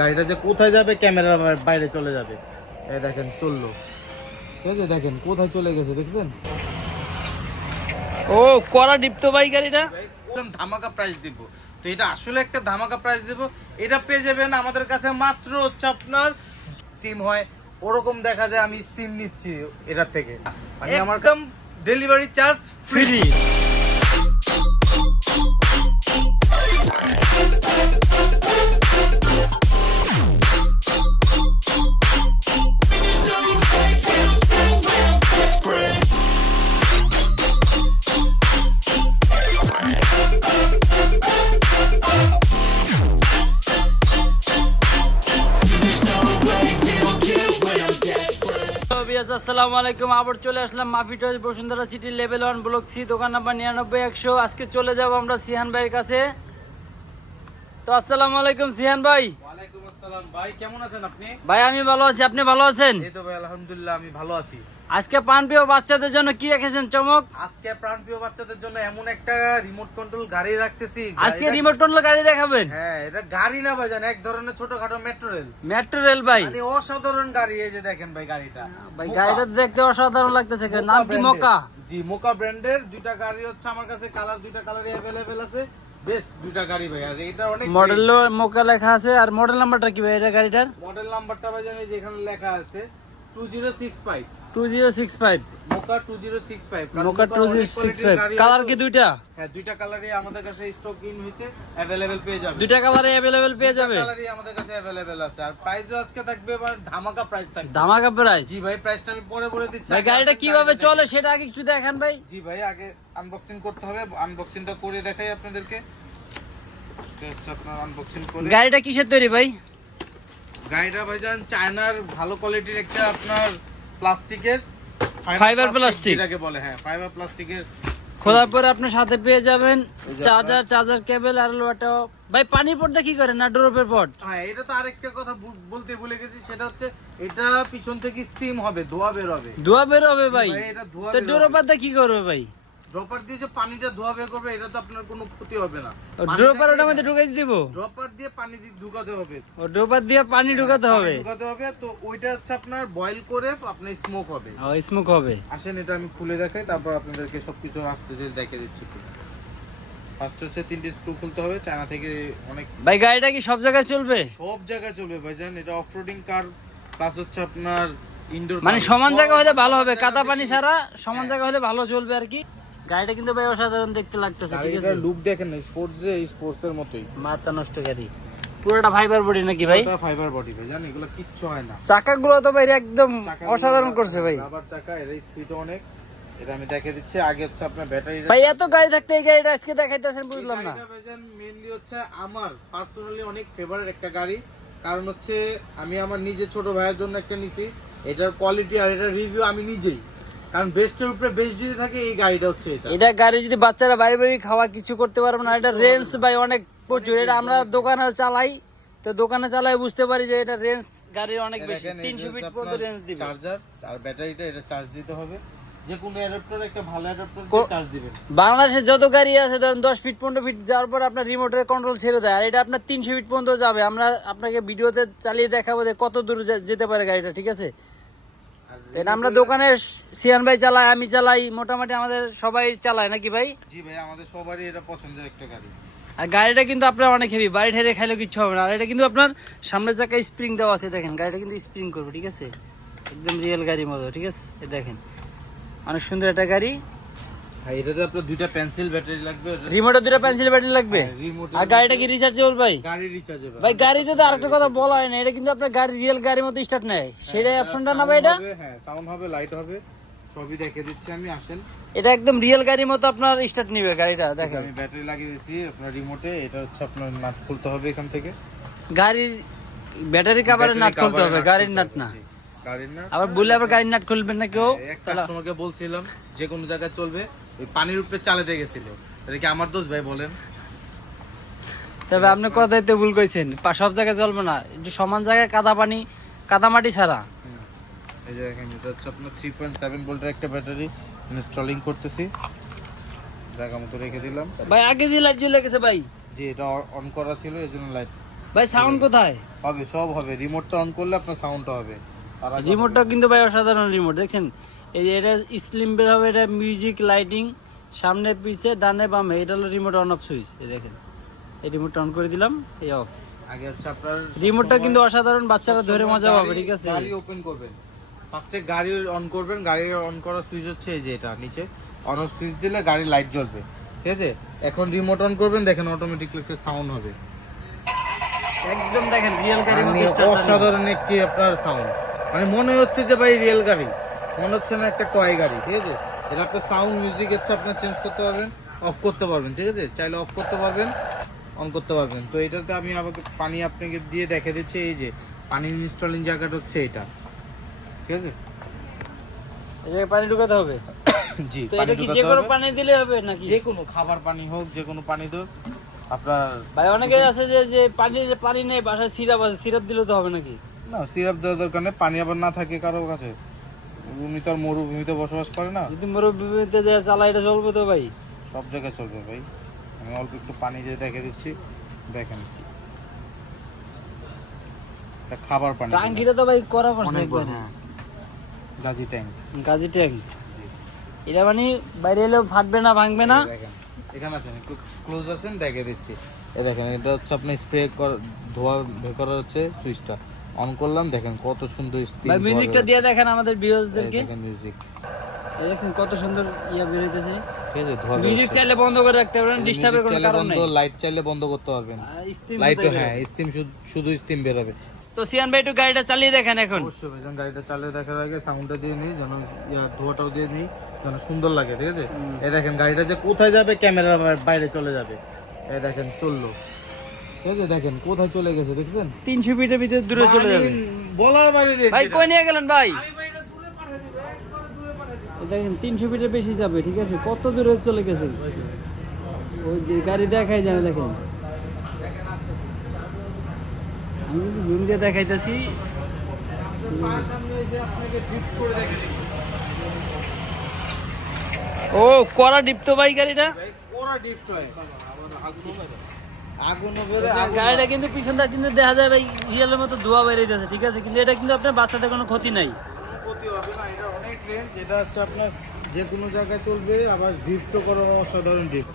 গাড়িটা যে কোথায় যাবে ক্যামেরার বাইরে চলে যাবে। এই দেখেন চলল। ঠিক আছে দেখেন কোথায় চলে গেছে দেখছেন? ও করা ডিপ্ত ভাই গাড়িটা? একদম ধামাকা প্রাইস দিব। তো এটা আসলে একটা ধামাকা প্রাইস দিব। এটা পেয়ে যাবেন আমাদের কাছে মাত্র হচ্ছে আপনার স্টিম হয়। ওরকম দেখা যায় আমি স্টিম নিচ্ছি এটার থেকে। মানে আমার ডেলিভারি চার্জ ফ্রি আসসালামু আলাইকুম আবার চলে আসলাম Mafi toys Bashundhara city level one block C দোকান নাম্বার নিরানব্বই একশো। আজকে চলে যাব আমরা সিহান ভাইয়ের কাছে। তো আসসালামু আলাইকুম সিহান ভাই। ভাই কেমন আছেন আপনি? ভাই আমি ভালো আছি আপনি ভালো আছেন? এই তো ভাই আলহামদুলিল্লাহ আমি ভালো আছি। আজকে পান প্রিয় বাচ্চাদের জন্য কি রেখেছেন চমক আজকে প্রাণপ্রিয় বাচ্চাদের জন্য এমন একটা রিমোট কন্ট্রোল গাড়ি রাখতেছি আজকে গাড়িটা- রিমোট কন্ট্রোল গাড়ি দেখাবেন হ্যাঁ এটা গাড়ি না ভাইজান এক ধরনের ছোটখাটো মেট্রো রেল মেট্রো রেল ভাই মানে অসাধারণ গাড়ি এই যে দেখেন ভাই গাড়িটা ভাই মোকা। গাড়িটা দেখতে অসাধারণ লাগতেছে মোকা নাম কি brand-এর। মকা জি মোকা ব্র্যান্ডের দুইটা গাড়ি হচ্ছে আমার কাছে কালার দুইটা কালারই अवेलेबल আছে বেশ দুইটা গাড়ি ভাই আর এটা অনেক মডেল মোকা লেখা আছে আর মডেল নাম্বারটা কি ভাই এটা গাড়িটার মডেল নাম্বারটা ভাইজান এই যে এখানে লেখা আছে 2065 টু জিরো সিক্স ফাইভ মোকা 2065 কারণ মোকা মোকা টু অনেক জিরো সিক্স quality-র ফাইভ গাড়ি কালার হয় কি তো। দুইটা হ্যাঁ দুইটা কালারই আমাদের কাছে স্টক ইন হয়েছে अवेलेबल পেয়ে যাবে দুইটা কালারে অ্যাভেলেবেল পেয়ে যাবে কালারই আমাদের কাছে अवेलेबल আছে আর প্রাইসও আজকে থাকবে এবার ধামাকা প্রাইস থাকবে ধামাকা প্রাইস জি ভাই প্রাইসটা আমি পরে বলে দিচ্ছি ভাই আগে গাড়িটা আপনি কিভাবে গাড়িটা চলে দেখেন। সেটা আগে একটু দেখান ভাই জি ভাই আগে আনবক্সিং করতে হবে আনবক্সিংটা করে দেখাই আপনাদেরকে এটা হচ্ছে আপনার আনবক্সিং করে গাড়িটা কিসের তৈরি ভাই গাড়িটা ভাইজান চায়নার ভালো কোয়ালিটির একটা আপনার প্লাস্টিকের ফাইবার প্লাস্টিক যেটাকে বলে হ্যাঁ ফাইবার প্লাস্টিকের খোলার পরে আপনার সাথে পেয়ে যাবেন চার্জার চার্জার কেবল আর লোটা ভাই পানির পর্দা কি করে না ড্রপের পট হ্যাঁ এটা তো আরেকটা কথা বলতে ভুলে গেছি সেটা হচ্ছে এটা পিছন থেকে স্টিম হবে ধোয়া বের হবে ধোয়া বের হবে ভাই। এটা ধোয়া তো ড্রপারটা কি করবে ভাই। ড্রপার দিয়ে যে পানিটা ধোয়া বের করবে এটা তো আপনার কোনো ক্ষতি হবে না। ড্রপার ওটার মধ্যে ঢুকাই দিব? ড্রপার দিয়ে পানি দিয়ে ঢুকাতে হবে। ও ড্রপার দিয়ে পানি ঢুকাতে হবে? ঢুকাতে হবে তো ওইটা হচ্ছে আপনার বয়েল করে আপনার স্মোক হবে। ও স্মোক হবে। আসেন এটা আমি খুলে দেখাই তারপর আপনাদেরকে সবকিছু আস্তে ধীরে দেখে দিচ্ছি। ফার্স্ট হচ্ছে তিনটে স্ক্রু খুলতে হবে চায়না থেকে অনেক ভাই গাড়িটা কি সব জায়গায় চলবে? সব জায়গায় চলবে ভাইজান। এটা অফরোডিং কার প্লাস হচ্ছে আপনার ইনডোর মানে সমান জায়গা হলে ভালো হবে। কাদা পানি ছাড়া সমান জায়গা হলে ভালো চলবে আর কি? গাড়িটা কিন্তু ভাই অসাধারণ দেখতে লাগতেছে ঠিক আছে? লুক দেখেন না স্পোর্টস যে স্পোর্টস এর মতোই। মাথা নষ্ট গাড়ি। পুরোটা ফাইবার বডি নাকি ভাই? ফাইবার বডি ভাইজান এগুলো কিচ্ছু হয় না। চাকাগুলো তো ভাই একদম অসাধারণ করছে ভাই। রাবার চাকা এর স্পিড অনেক। এটা আমি দেখে দিচ্ছি আগে হচ্ছে আপনার ব্যাটারি ভাই এত গাড়ি থাকতে এই গাড়িটা আজকে দেখাইতেছেন বুঝলাম না। মেইনলি হচ্ছে আমার পার্সোনালি অনেক ফেভারিট একটা গাড়ি। কারণ হচ্ছে আমি আমার নিজে ছোট ভাইয়ের জন্য একটা নিছি। এটার কোয়ালিটি আর এটার রিভিউ আমি নিজেই। কারণ বেস্টের উপরে বেস্ট যদি থাকে এই গাড়িটা হচ্ছে এটা। এটা গাড়ি যদি বাচ্চারা বাইরে বাইরে খাওয়া কিছু করতে পারবে না এটা রেঞ্জ ভাই অনেক প্রচুর। এটা আমরা দোকানে চালাই তো দোকানে চালাই বুঝতে পারি যে এটা রেঞ্জ গাড়ির অনেক বেশি। তিনশো ফিট পর্যন্ত রেঞ্জ দিবে। চার্জার আর ব্যাটারিটা এটা চার্জ দিতে হবে। যে কোনো অ্যাডাপ্টার একটা ভালো অ্যাডাপ্টার কো- চার্জ দিবেন। বাংলাদেশে যত গাড়ি আছে ধরেন দশ ফিট পনেরো ফিট যাওয়ার পর আপনার রিমোটের কন্ট্রোল ছেড়ে দেয় আর এটা আপনার তিনশো ফিট পর্যন্ত যাবে। আমরা আপনাকে ভিডিওতে চালিয়ে দেখাবো যে কত দূর যেতে পারে গাড়িটা ঠিক আছে? আমরা দোকানে সিয়ান ভাই চালাই আমি চালাই মোটামুটি আমাদের সবাই চালায় নাকি ভাই? জি ভাই আমাদের সবারই এটা পছন্দের একটা গাড়ি। আর গাড়িটা কিন্তু আপনার অনেক হেভি বাড়ি ঠেড়ে খাইলেও কিচ্ছু হবে না। আর এটা কিন্তু আপনার সামনের চাকায় স্প্রিং দেওয়া আছে দেখেন গাড়িটা কিন্তু স্প্রিং করবে ঠিক আছে? একদম রিয়েল গাড়ির মতো ঠিক আছে? দেখেন অনেক সুন্দর একটা গাড়ি। হ্যাঁ এটাতে আপনার দুইটা পেন্সিল ব্যাটারি লাগবে রিমোটে দুটো পেন্সিল ব্যাটারি লাগবে? আর গাড়িটা কি রিচার্জেবল ভাই? গাড়ি রিচার্জেবল ভাই গাড়িতে তো আরেকটা কথা বলা হয় না এটা কিন্তু আপনার গাড়ি রিয়েল গাড়ির মতো স্টার্ট নেয়। সেটাই অপশনটা না ভাই এটা? হ্যাঁ সাউন্ড হবে লাইট হবে সবই দেখে দিচ্ছি আমি আসেন। এটা একদম রিয়েল গাড়ির মতো আপনার স্টার্ট নিবে গাড়িটা দেখেন। আমি ব্যাটারি লাগিয়ে দিচ্ছি আপনার রিমোটে এটা হচ্ছে আপনার নাট খুলতে হবে এখান থেকে। গাড়ির ব্যাটারি কাভারের নাট খুলতে হবে গাড়ির নাট না। গাড়ির নাট। আবার বলে আবার গাড়ির নাট খুলবেন না কেউ? এক কাস্টমারকে বলছিলাম যে কোনো জায়গায় চলবে ওই পানির উপরে চালাতে গেছিল। এটা কি আমার দোষ ভাই বলেন? তবে আপনি কথাইতে ভুল কইছেন। সব জায়গায় চলবে না। একটু সমান জায়গায় কাদা পানি কাদা মাটি ছাড়া। এই যে দেখেন এটা হচ্ছে আপনার থ্রি পয়েন্ট সেভেন ভোল্টের একটা ব্যাটারি ইনস্টলিং করতেছি। জায়গা মতো রেখে দিলাম। ভাই আগে দিয়ে লাইট জ্বলে গেছে ভাই। যে এটা অন করা ছিল এই জন্য লাইট ভাই সাউন্ড কোথায়? হবে সব হবে। রিমোটটা অন করলে আপনার সাউন্ডটা হবে। তারা রিমোটটা কিন্তু ভাই অসাধারণ রিমোট দেখছেন? এই এটা স্লিম বের হবে এটা মিউজিক লাইটিং সামনে পিছে ডানে বামে এটা হলো রিমোট অন অফ সুইচ এই দেখেন। এই রিমোটটা অন করে দিলাম এই অফ আগে হচ্ছে আপনার রিমোটটা কিন্তু অসাধারণ বাচ্চারা ধরে মজা পাবে ঠিক আছে? গাড়ি ওপেন করবেন। ফার্স্টে গাড়ি অন করবেন গাড়ি অন করার সুইচ হচ্ছে এই যে এটা নিচে। অন অফ সুইচ দিলে গাড়ি লাইট জ্বলবে ঠিক আছে? এখন রিমোট অন করবেন দেখেন অটোমেটিকলি একটা সাউন্ড হবে। একদম দেখেন রিয়েল গাড়ি মানে অসাধারণ একটি আপনার সাউন্ড মানে মনে হচ্ছে যে ভাই রিয়েল গাড়ি। মনে হচ্ছে না একটা টয় গাড়ি ঠিক আছে? এটা আপনার সাউন্ড মিউজিক হচ্ছে আপনার চেঞ্জ করতে পারবেন অফ করতে পারবেন ঠিক আছে? চাইলে অফ করতে পারবেন অন করতে পারবেন। তো এটাতে আমি আমাকে পানি আপনাকে দিয়ে দেখে দিচ্ছি এই যে পানির ইনস্টলিং জায়গাটা হচ্ছে এটা ঠিক আছে? এই জায়গায় পানি ঢুকাতে হবে? জি তো এটা কি যে কোনো পানি দিলে হবে নাকি? যে কোনো খাবার পানি হোক যে কোনো পানি তো আপনার ভাই অনেকে আছে যে যে পানি পানি নেই বাসায় সিরাপ আছে সিরাপ দিলে তো হবে নাকি? না সিরাপ দেওয়ার দরকার নেই পানি আবার না থাকে কারও কাছে। উনি তো আর মরুভূমিতে বসবাস করে না। যদি মুরব্বীতে যে চালা এটা চলবে তো ভাই। সব জায়গায় চলবে ভাই। আমি অল্প একটু পানি দিয়ে দেখে দিচ্ছি। দেখেন। এটা খাবার পানি। টাঙ্কিটা তো ভাই করা বড়, একবারে। হ্যাঁ। গাজি ট্যাঙ্ক। গাজি ট্যাঙ্ক। এটা মানে বাইরে এলেও ফাটবে না ভাঙবে না। এখানে আছেন একটু ক্লোজ আছেন দেখে দিচ্ছি। এই দেখেন এটা হচ্ছে আপনি স্প্রে ধোয়া বের করার হচ্ছে সুইচটা অন করলাম দেখেন কত সুন্দর ভাই মিউজিকটা দিয়ে দেখেন আমাদের ভিউয়ার্সদেরকে দেখেন মিউজিক দেখেন কত সুন্দর ইয়া বের হইতেছে। মিউজিক চাইলে বন্ধ করে রাখতে পারেন ডিস্টার্বের কোনো কারণ নাই। লাইট চাইলে বন্ধ করতে পারবেন। লাইট হ্যাঁ স্টিম শুধু স্টিম বের হবে তো সিয়ান ভাই একটু গাড়িটা চালিয়ে দেখেন এখন। অবশ্যই ভাই যখন গাড়িটা চালিয়ে দেখার আগে সাউন্ডটা দিয়ে নিই যেন ইয়া ধোয়াটাও দিয়ে নিই যেন সুন্দর লাগে ঠিক আছে? এই দেখেন গাড়িটা যে কোথায় যাবে ক্যামেরা বাইরে চলে যাবে। এই দেখেন চলল। ঠিক আছে দেখেন কোথায় চলে গেছে দেখছেন? তিনশো ফিটের ভিতরে দূরে চলে যাবে। বলার বাইরে রে ভাই কই নিয়ে গেলেন ভাই? এই দেখেন তিনশো ফিটের বেশি যাবে ঠিক আছে? কত দূরে চলে গেছে? ওই যে গাড়ি দেখাই যায় না দেখেন। আমি জুম দিয়ে দেখাইতেছি করে ও করা ডিপতো ভাই গাড়িটা? ভাই ওরা ড্রিফট গাড়িটা কিন্তু পিছনটা কিন্তু দেখা যায় ভাই রিয়েলের মতো ধোয়া বেরিয়ে ঠিক আছে? কিন্তু এটা কিন্তু আপনার বাচ্চাদের কোনো ক্ষতি নাই। ক্ষতি হবে না এটা অনেক রেঞ্জ এটা হচ্ছে আপনার যে কোনো জায়গায় চলবে আবার ড্রিফটও করার অসাধারণ ড্রিফট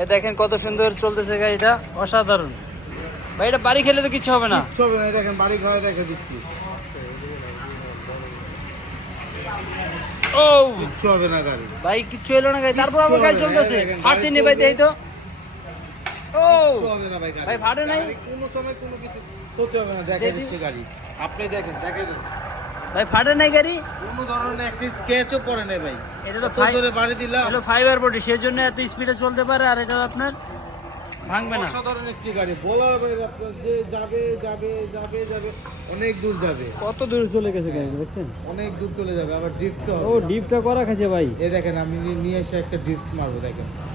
এ দেখেন কত সুন্দর চলতেছে গাড়িটা অসাধারণ। ভাই এটা বাড়ি খেলে তো কিছু হবে না। ছবি না দেখেন বাড়ি ঘরে দেখে দিচ্ছি। ও! কিচ্ছু হবে না গাড়ি। ভাই কিচ্ছু এলো না গাড়ি তারপর আমার গাড়ি হবে চলতেছে। এই দেখেন, নি ভাই দেই তো। ও! হবে না ভাই ভাই ফাটে নাই? কোনো সময় কোনো কিছু হতে হবে না দেখে। গাড়ি। আপনি দেখেন দেখে দেন। ভাই ফাটে নাই গাড়ি? কোনো ধরনের একটা স্কেচও পড়ে নেই ভাই। এটা তো কত ফাই- জোরে বাড়ি দিলাম। হলো ফাইবার বডি সেই জন্য এত স্পিডে চলতে পারে আর এটা আপনার ভাঙবে না। অসাধারণ একটি গাড়ি। বলার বাইরে আপনার যে যাবে যাবে যাবে যাবে অনেক দূর যাবে। কত দূর চলে গেছে গাড়ি দেখছেন? অনেক দূর চলে যাবে আবার ড্রিফট ও ডিপটা করা খাচ্ছে ভাই। এই দেখেন আমি নিয়ে- এসে একটা ড্রিফট মারবো দেখেন।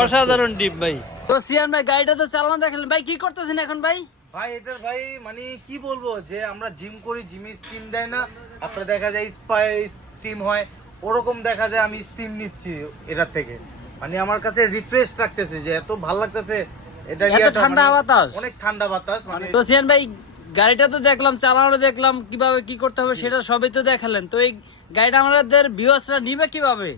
অসাধারণ ডিপ ভাই। তো সিয়ান ভাই গাড়িটা তো চালানো দেখলেন। ভাই কি করতেছেন এখন ভাই? ভাই এটার ভাই মানে কি বলব যে আমরা জিম করি জিমে স্টিম দেয় না। আপনার দেখা যায় স্পাই স্টিম হয়। ওরকম দেখা যায় আমি স্টিম নিচ্ছি এটার থেকে। মানে আমার কাছে রিফ্রেশ রাখতেছে যে এত ভালো লাগতেছে এটা এত ঠান্ডা মানে বাতাস? অনেক ঠান্ডা বাতাস মানে তো সিয়ান ভাই গাড়িটা তো দেখলাম চালানো দেখলাম কীভাবে কি করতে হবে সেটা সবই তো দেখালেন। তো এই গাড়িটা আমাদের ভিউয়ার্সরা নিবে কীভাবে?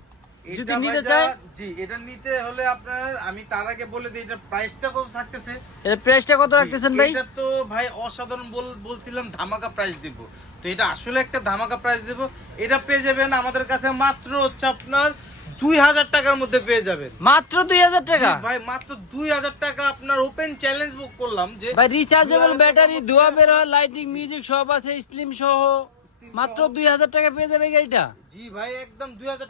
যদি নিতে চায়? জি এটা নিতে হলে আপনার আমি তার আগে বলে দিই এটার প্রাইসটা কত থাকতেছে? এর প্রাইসটা কত রাখতেছেন ভাই? এটা তো ভাই অসাধারণ বল বলছিলাম ধামাকা প্রাইস দিব। তো এটা আসলে একটা ধামাকা প্রাইস দিব। এটা পেয়ে যাবেন আমাদের কাছে মাত্র হচ্ছে আপনার দুই হাজার টাকার মধ্যে পেয়ে যাবেন। মাত্র দুই হাজার টাকা? ভাই মাত্র দুই হাজার টাকা আপনার ওপেন চ্যালেঞ্জ বুক করলাম যে ভাই রিচার্জেবল ব্যাটারি ধোয়া বের হয় লাইটিং মিউজিক সব আছে স্লিম সহ। মাত্র দুই হাজার টাকা পেয়ে যাবে গাড়িটা? জি ভাই একদম দুই হাজার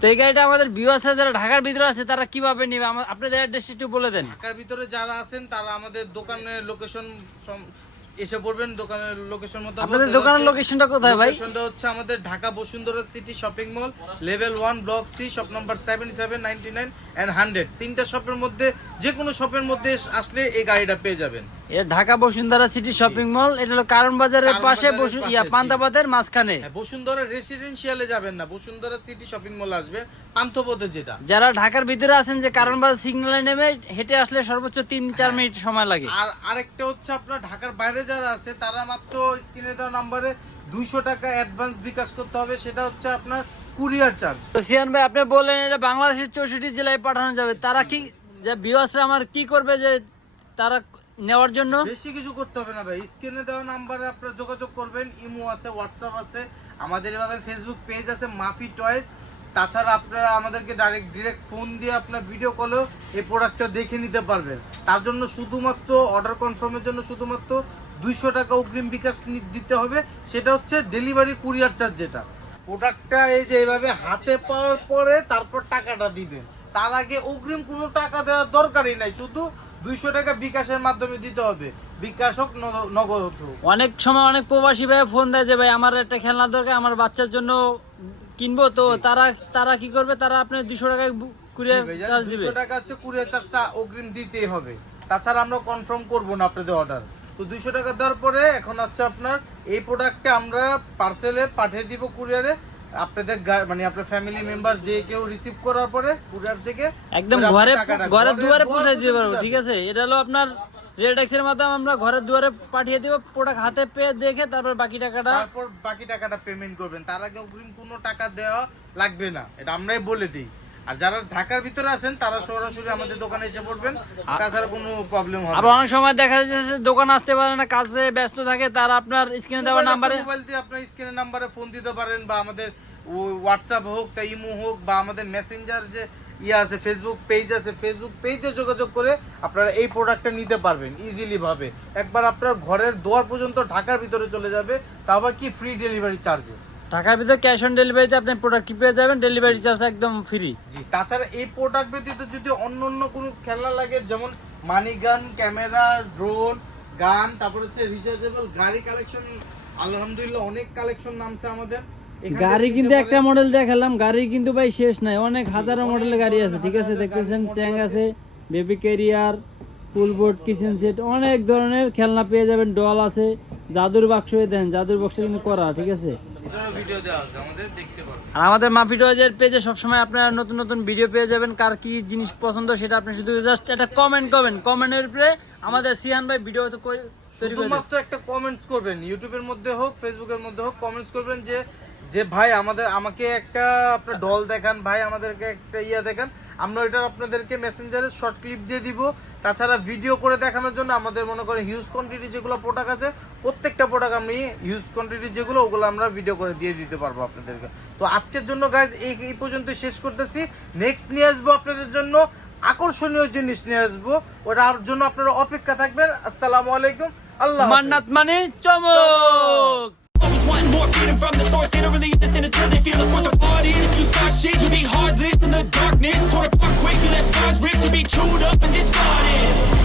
তো এই গাড়িটা আমাদের ভিউয়ার্সরা যারা ঢাকার ভিতরে আছে তারা কীভাবে নেবে? আপনাদের অ্যাড্রেসটা একটু বলে দেন। ঢাকার ভিতরে যারা আছেন তারা আমাদের দোকানের লোকেশন এসে পড়বেন দোকানের লোকেশন মতো আপনাদের দোকানের লোকেশনটা কোথায় ভাই? লোকেশনটা হচ্ছে আমাদের Dhaka Bashundhara city shopping mall level one block C shop number seven seven ninety nine and hundred তিনটা শপের মধ্যে যে কোনো শপের মধ্যে আসলে এই গাড়িটা পেয়ে যাবেন। Dhaka Bashundhara city shopping mall এটা হলো কারণ বাজারের পাশে বসু ইয়া জি। পান্তাপাতের মাঝখানে। হ্যাঁ, বসুন্ধরা রেসিডেন্সিয়ালে যাবেন না বসুন্ধরা সিটি শপিং মল আসবে পান্থপথে যেটা। যারা ঢাকার ভিতরে আছেন যে কারণ বাজার সিগন্যালে নেমে হেঁটে আসলে সর্বোচ্চ তিন চার মিনিট সময় লাগে। আর আরেকটা হচ্ছে আপনার ঢাকার বাইরে যারা আছে তারা মাত্র স্ক্রিনে দেওয়া নাম্বারে দুইশো টাকা অ্যাডভান্স বিকাশ করতে হবে সেটা হচ্ছে আপনার কুরিয়ার চার্জ তো সিয়ান ভাই আপনি বললেন এটা বাংলাদেশের চৌষট্টি জেলায় পাঠানো যাবে। তারা কি যে বিওয়াসরা আমার কি করবে যে তারা নেওয়ার জন্য? বেশি কিছু করতে হবে না ভাই। স্ক্রিনে দেওয়া নাম্বারে আপনারা যোগাযোগ করবেন, ইমো আছে, হোয়াটসঅ্যাপ আছে। আমাদের এভাবে ফেসবুক পেজ আছে, মাফি টয়েস। তাছাড়া আপনারা আমাদেরকে ডাইরেক্ট ডিরেক্ট ফোন দিয়ে আপনার ভিডিও কলেও এই প্রোডাক্টটা দেখে নিতে পারবেন। তার জন্য শুধুমাত্র অর্ডার কনফার্মের জন্য শুধুমাত্র দুইশো টাকা অগ্রিম বিকাশ দিতে হবে। সেটা হচ্ছে ডেলিভারি কুরিয়ার চার্জ যেটা। প্রোডাক্টটা এই যে এইভাবে হাতে পাওয়ার পরে তারপর টাকাটা দিবেন। তার আগে অগ্রিম কোনো টাকা দেওয়ার দরকারই নাই শুধু দুইশো টাকা বিকাশের মাধ্যমে দিতে হবে। বিকাশ হোক নগদ হোক। অনেক সময় অনেক প্রবাসী ভাই ফোন দেয় যে ভাই আমার একটা খেলনা দরকার আমার বাচ্চার জন্য কিনবো। তো তারা তারা কি করবে? তারা আপনি দুশো টাকায় কুরিয়ার চার্জ দিবে। টাকা হচ্ছে কুরিয়ার চার্জটা অগ্রিম দিতেই হবে। তাছাড়া আমরা কনফার্ম করব না আপনাদের অর্ডার তো দুইশো টাকা দেওয়ার পরে এখন হচ্ছে আপনার এই প্রোডাক্টটা আমরা পার্সেলে পাঠিয়ে দিব কুরিয়ারে আপনাদের মানে আপনার ফ্যামিলি মেম্বার যে কেউ রিসিভ করার পরে কুরিয়ার থেকে একদম ঘরে দুয়ারে পৌঁছে দিতে পারব ঠিক আছে? এটা হলো আপনার রেডেক্সের মাধ্যমে আমরা ঘরের দুয়ারে পাঠিয়ে দিব প্রোডাক্ট হাতে পেয়ে দেখে তারপর বাকি টাকাটা তারপর বাকি টাকাটা পেমেন্ট করবেন। তার আগে অগ্রিম কোনো টাকা দেওয়া লাগবে না। এটা আমরাই বলে দিই। আর যারা ঢাকার ভিতরে আছেন তারা সরাসরি আমাদের দোকানে এসে পড়বেন। তাছাড়া কোনো প্রবলেম হবে আবার অনেক সময় দেখা যাচ্ছে দোকান আসতে পারে না কাজে ব্যস্ত থাকে তারা আপনার স্ক্রিনে দেওয়া নাম্বারে মোবাইল দিয়ে আপনার স্ক্রিনের নাম্বারে ফোন দিতে পারেন বা আমাদের হোয়াটসঅ্যাপ হোক তা ইমো হোক বা আমাদের মেসেঞ্জার যে ইয়ে আছে ফেসবুক পেজ আছে ফেসবুক পেজে যোগাযোগ করে আপনারা এই প্রোডাক্টটা নিতে পারবেন ইজিলি ভাবে। একবার আপনার ঘরের দোয়ার পর্যন্ত ঢাকার ভিতরে চলে যাবে তা আবার কি ফ্রি ডেলিভারি চার্জে ঢাকার ভিতরে ক্যাশ অন ডেলিভারিতে আপনি প্রোডাক্ট পেয়ে যাবেন? ডেলিভারি চার্জ একদম ফ্রি জি তাছাড়া এই প্রোডাক্ট ব্যতীত যদি অন্য অন্য কোনো খেলনা লাগে যেমন মানি গান ক্যামেরা ড্রোন গান তারপর হচ্ছে রিচার্জেবল গাড়ি কালেকশন আলহামদুলিল্লাহ অনেক কালেকশন নামছে আমাদের। এখান গাড়ি কিন্তু একটা মডেল দেখালাম গাড়ি কিন্তু ভাই শেষ নাই। অনেক হাজারো মডেলের গাড়ি আছে ঠিক আছে? দেখতেছেন ট্যাঙ্ক আছে। Baby carrier full board kitchen set অনেক ধরনের খেলনা পেয়ে যাবেন ডল আছে জাদুর বাক্স দেন জাদুর বাক্সটা কিন্তু করা ঠিক আছে? আর আমাদের মাফি টয়েজের পেজে সবসময় আপনারা নতুন নতুন ভিডিও পেয়ে যাবেন কার কি জিনিস পছন্দ সেটা আপনি শুধু জাস্ট একটা কমেন্ট করবেন। কমেন্টের উপরে আমাদের সিহান ভাই ভিডিও তো শুধুমাত্র একটা কমেন্টস করবেন ইউটিউবের মধ্যে হোক ফেসবুকের মধ্যে হোক কমেন্টস করবেন যে যে ভাই আমাদের, আমাকে একটা আপনার ডল দেখান, ভাই আমাদেরকে একটা ইয়া দেখান। আমরা ওইটা আপনাদেরকে মেসেঞ্জারে শর্ট ক্লিপ দিয়ে দিব। তাছাড়া ভিডিও করে দেখানোর জন্য আমাদের মনে করেন হিউজ কোয়ান্টিটি যেগুলো প্রোডাক্ট আছে, প্রত্যেকটা প্রোডাক্ট আমি হিউজ কোয়ান্টিটি যেগুলো, ওগুলো আমরা ভিডিও করে দিয়ে দিতে পারব আপনাদেরকে। তো আজকের জন্য গাইজ এই এই পর্যন্ত শেষ করতেছি। নেক্সট নিয়ে আসব আপনাদের জন্য আকর্ষণীয় জিনিস নিয়ে আসব। ওটার জন্য আপনারা অপেক্ষা থাকবেন। আসসালামু আলাইকুম। আল্লাহ। মান্নাত মানে চমক। More freedom from the source, they don't really listen until they feel it for the part in. If you start shit, you'll be heartless in the darkness. Torn apart quick, you left scars ripped, you be chewed up and discarded.